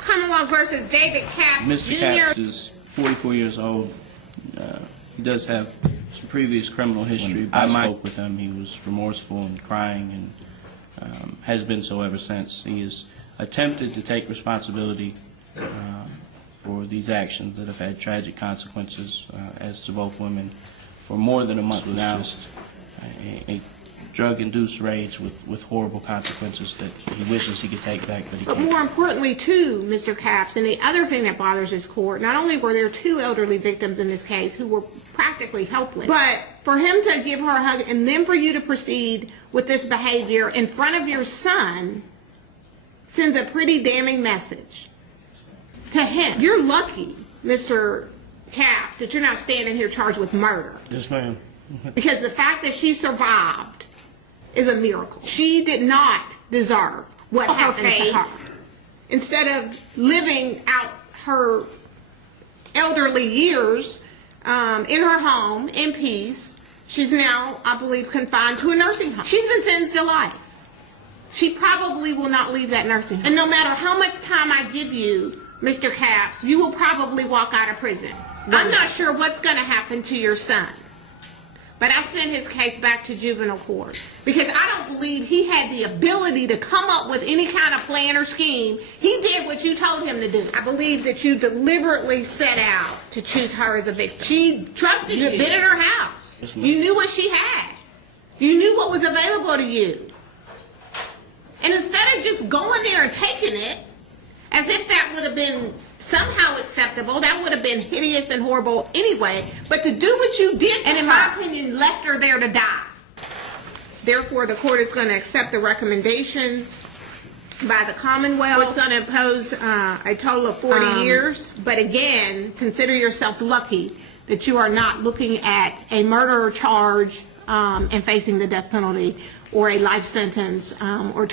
Commonwealth versus David Capps Mr. Jr. Capps is 44 years old. He does have some previous criminal history. I spoke with him. He was remorseful and crying, and has been so ever since. He has attempted to take responsibility for these actions that have had tragic consequences as to both women for more than a month now. Just a drug-induced rage with horrible consequences that he wishes he could take back, but he can't. But more importantly, too, Mr. Capps, and the other thing that bothers this court, not only were there 2 elderly victims in this case who were practically helpless, but for him to give her a hug and then for you to proceed with this behavior in front of your son sends a pretty damning message to him. You're lucky, Mr. Capps, that you're not standing here charged with murder. Yes, ma'am. Because the fact that she survived is a miracle. She did not deserve what happened to her. Instead of living out her elderly years in her home in peace, she's now, I believe, confined to a nursing home. She's been sentenced to life. She probably will not leave that nursing home. And no matter how much time I give you, Mr. Capps, you will probably walk out of prison. I'm not sure what's going to happen to your son. But I sent his case back to juvenile court because I don't believe he had the ability to come up with any kind of plan or scheme. He did what you told him to do. I believe that you deliberately set out to choose her as a victim. She trusted you. You've been in her house. Yes, ma'am. You knew what she had. You knew what was available to you. And instead of just going there and taking it, as if that would have been somehow acceptable, that would have been hideous and horrible anyway, but to do what you did, and in my opinion, left her there to die. Therefore, the court is going to accept the recommendations by the Commonwealth. It's going to impose a total of 40 years, but again, consider yourself lucky that you are not looking at a murder charge and facing the death penalty or a life sentence or